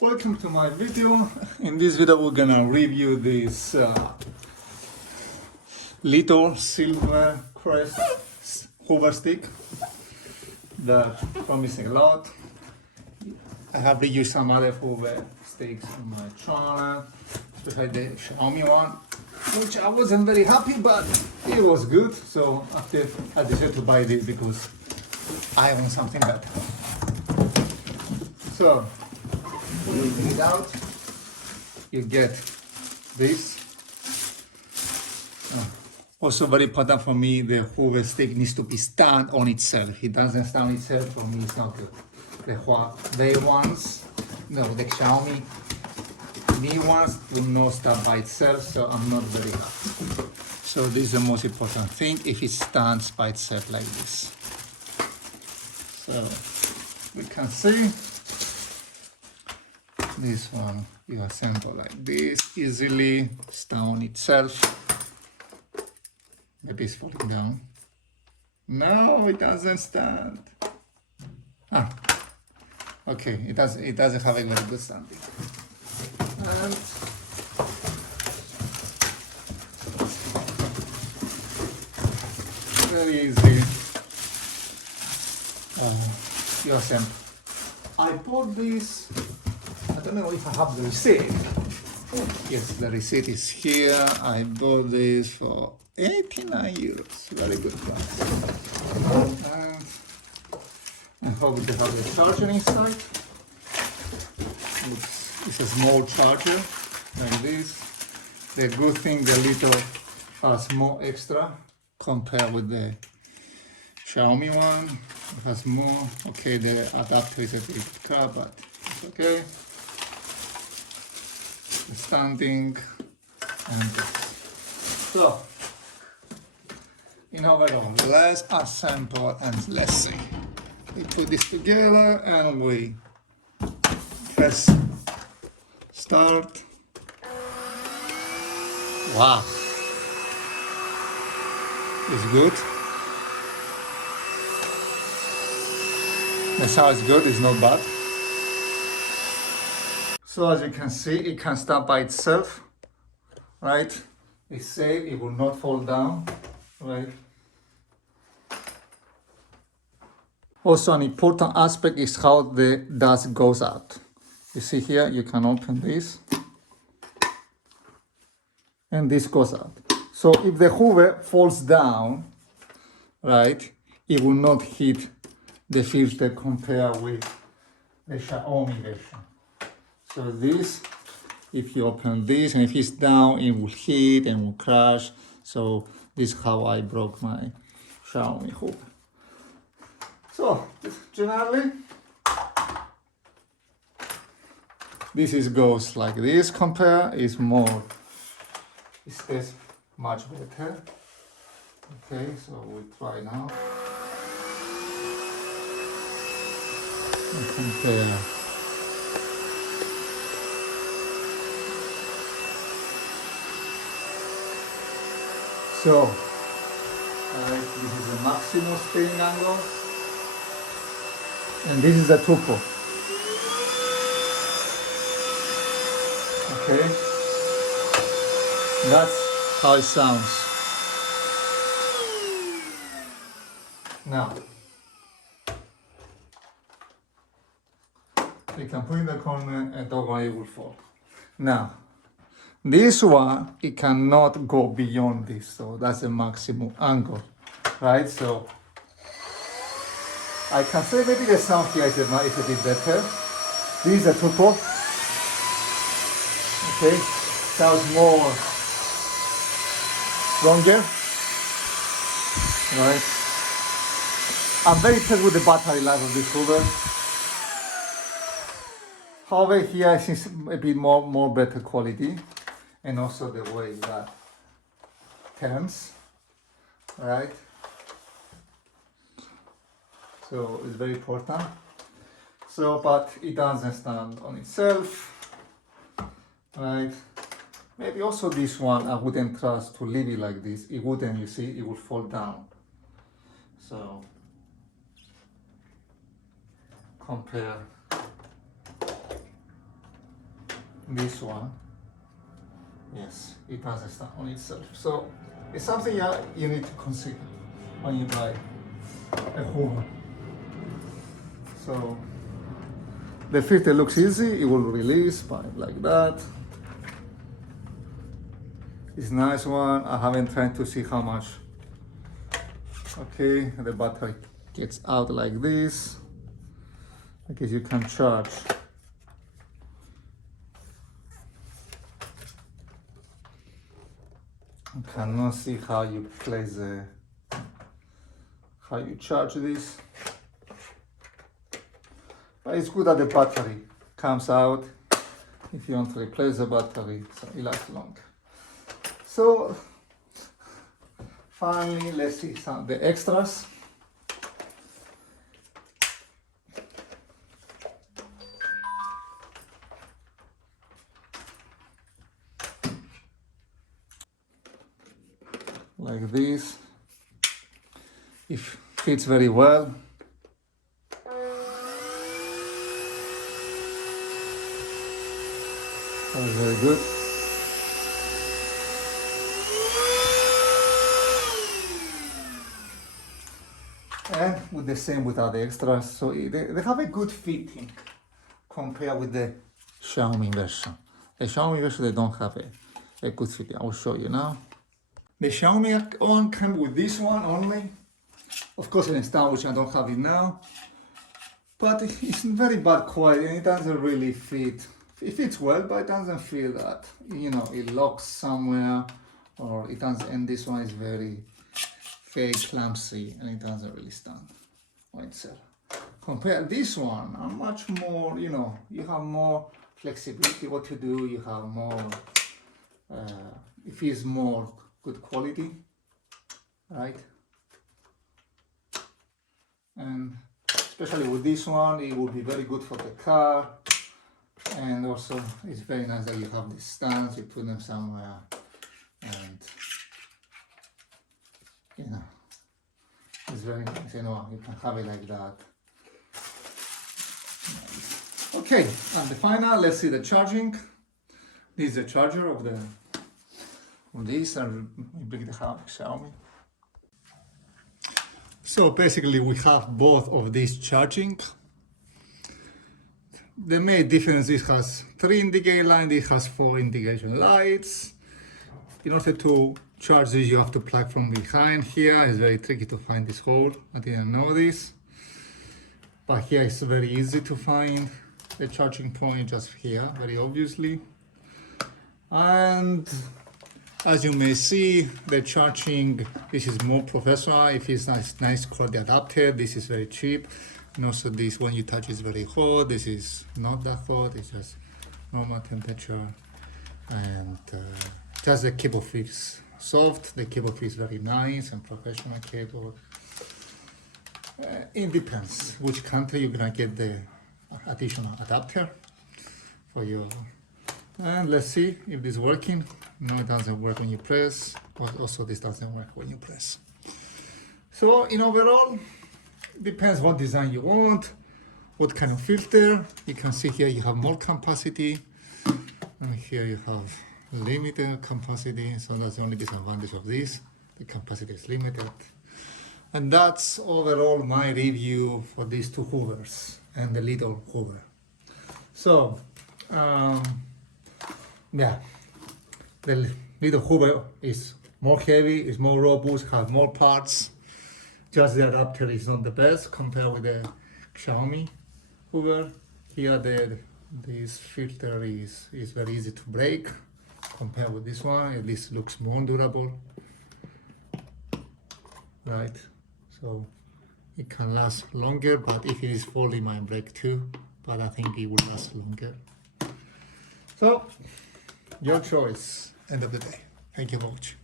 Welcome to my video. In this video we're gonna review this little silver crest Hoover stick that promising a lot. I have reviewed some other Hoover sticks on my channel, especially the Xiaomi one, which I wasn't very happy, but it was good. So after I decided to buy this because I want something better. So when you take it out, you get this. Also very important for me, the Hoover stick needs to be stand on itself. If it doesn't stand on itself, for me it's not good. The Huawei ones, no, the Xiaomi Mi ones do not stand by itself, so I'm not very happy. So this is the most important thing, if it stands by itself like this. So we can see this one, you assemble like this, easily stand on itself. Maybe it's falling down. No, it doesn't stand. Ah, okay, it doesn't have a very good standing. And very easy. You assemble. I bought this. I don't know if I have the receipt. Yes, the receipt is here. I bought this for 89 euros. Very good price. And I hope it has a charger inside. It's a small charger like this. The good thing, the little has more extra compared with the Xiaomi one. It has more. Okay, the adapter is a bit crap, but it's okay. The standing and this. So, in overall, let's assemble and let's see. We put this together and we press start. Wow, it's good. The sound is good, it's not bad. So as you can see, it can stand by itself, right? It's safe, it will not fall down, right? Also, an important aspect is how the dust goes out. You see here, you can open this, and this goes out. So if the Hoover falls down, right, it will not hit the filter compared with the Xiaomi version. So this, if you open this and if it's down, it will hit and will crash. So this is how I broke my Xiaomi Hoover. So generally, this goes like this. Compare is more. It stays much better. Okay, so we try now. And compare. So, this is the maximum spinning angle, and this is the turbo. Okay, that's how it sounds. Now, you can put in the corner and don't worry, it will fall. Now, this one, it cannot go beyond this, so that's the maximum angle, right? So I can say maybe the sound here is a bit better. This is a turbo. Okay, sounds more stronger, right? I'm very impressed with the battery life of this Hoover. However, here I think a bit more better quality. And also the way that turns, right? So it's very important. So, but it doesn't stand on itself, right? Maybe also this one, I wouldn't trust to leave it like this. It wouldn't, you see, it would fall down. So compare this one, yes, it doesn't stand on itself. So it's something you need to consider when you buy a Hoover. So the filter looks easy, it will release like that. It's a nice one. I haven't tried to see how much. Okay, the battery gets out like this. I guess you can charge. I cannot see how you place how you charge this. But it's good that the battery comes out if you want to replace the battery, so it lasts longer. So finally, let's see some of the extras. Like this. It fits very well. That was very good. And with the same with other extras, so they have a good fitting compared with the Xiaomi version. The Xiaomi version, they don't have a good fitting. I will show you now. The Xiaomi one comes with this one only. Of course, in a style which I don't have it now. But it's very bad quality and it doesn't really fit. It fits well, but it doesn't feel that, you know, it locks somewhere or it doesn't. And this one is very clumsy and it doesn't really stand on itself. Compare this one, I'm much more, you know, you have more flexibility what to do, you have more, it feels more good quality, right? And especially with this one, it will be very good for the car. And also, it's very nice that you have these stands, you put them somewhere, and you know, it's very nice, you know, you can have it like that. Okay, and the final, let's see the charging. This is the charger of this, and we bring the Xiaomi. So basically we have both of these charging. The main difference, this has 3 indicator lines, this has 4 indication lights. In order to charge this, you have to plug from behind here. It's very tricky to find this hole. I didn't know this. But here it's very easy to find the charging point, just here, very obviously. And as you may see, the charging, this is more professional. If it's nice quality adapter, this is very cheap. And also this, when you touch, is very hot. This is not that hot, it's just normal temperature. And just the cable feels soft, the cable feels very nice and professional cable. It depends which country you're gonna get the additional adapter for your. And let's see if this is working. No, it doesn't work when you press, but also this doesn't work when you press. So in overall, depends what design you want, what kind of filter. You can see here you have more capacity, and here you have limited capacity. So that's the only disadvantage of this. The capacity is limited. And that's overall my review for these two Hoovers and the Lidl Hoover. So, yeah, the Lidl Hoover is more heavy, is more robust, has more parts. Just the adapter is not the best compared with the Xiaomi Hoover. Here this filter is very easy to break compared with this one. At least looks more durable, right? So it can last longer, but if it is full, it might break too. But I think it will last longer. So your choice, end of the day. Thank you for watching.